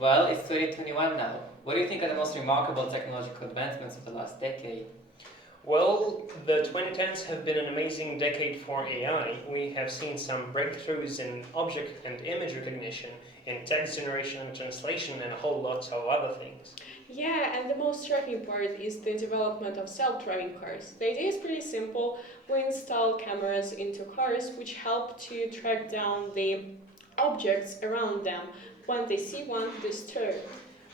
Well, it's 2021 now. What do you think are the most remarkable technological advancements of the last decade? Well, the 2010s have been an amazing decade for AI. We have seen some breakthroughs in object and image recognition, in text generation and translation, and a whole lot of other things. Yeah, and the most striking part is the development of self-driving cars. The idea is pretty simple. We install cameras into cars which help to track down the objects around them. When they see one, they stop.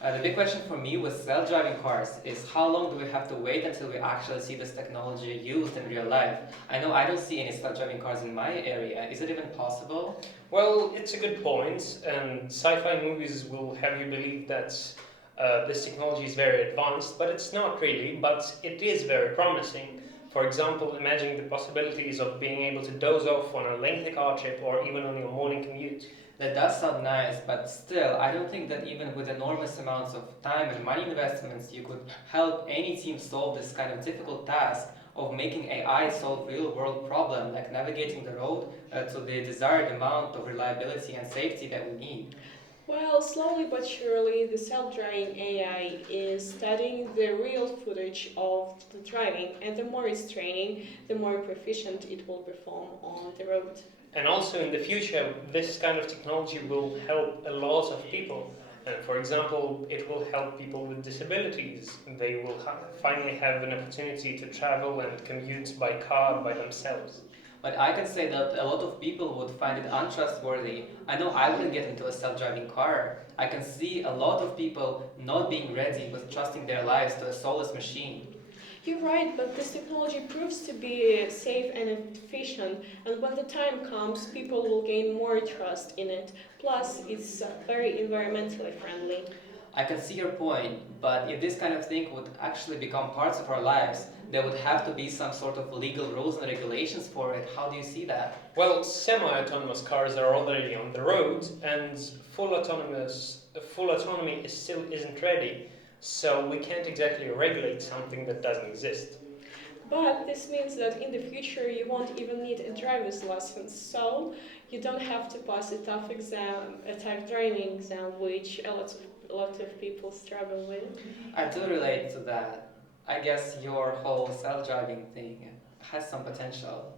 The big question for me with self-driving cars is how long do we have to wait until we actually see this technology used in real life? I know I don't see any self-driving cars in my area. Is it even possible? Well, it's a good point, and sci-fi movies will have you believe that this technology is very advanced, but it's not really, but it is very promising. For example, imagine the possibilities of being able to doze off on a lengthy car trip or even on your morning commute. That does sound nice, but still, I don't think that even with enormous amounts of time and money investments, you could help any team solve this kind of difficult task of making AI solve real-world problem like navigating the road to the desired amount of reliability and safety that we need. Well, slowly but surely, the self-driving AI is studying the real footage of the driving, and the more it's training, the more proficient it will perform on the road. And also in the future, this kind of technology will help a lot of people. And for example, it will help people with disabilities. They will finally have an opportunity to travel and commute by car by themselves. But I can say that a lot of people would find it untrustworthy. I know I wouldn't get into a self-driving car. I can see a lot of people not being ready with trusting their lives to a soulless machine. You're right, but this technology proves to be safe and efficient, and when the time comes, people will gain more trust in it. Plus, it's very environmentally friendly. I can see your point, but if this kind of thing would actually become parts of our lives, there would have to be some sort of legal rules and regulations for it. How do you see that? Well, semi-autonomous cars are already on the road, and full autonomy is still isn't ready. So we can't exactly regulate something that doesn't exist. But this means that in the future you won't even need a driver's license, so you don't have to pass a tough exam, a tough driving exam, which a lot of people struggle with. I do relate to that. I guess your whole self-driving thing has some potential.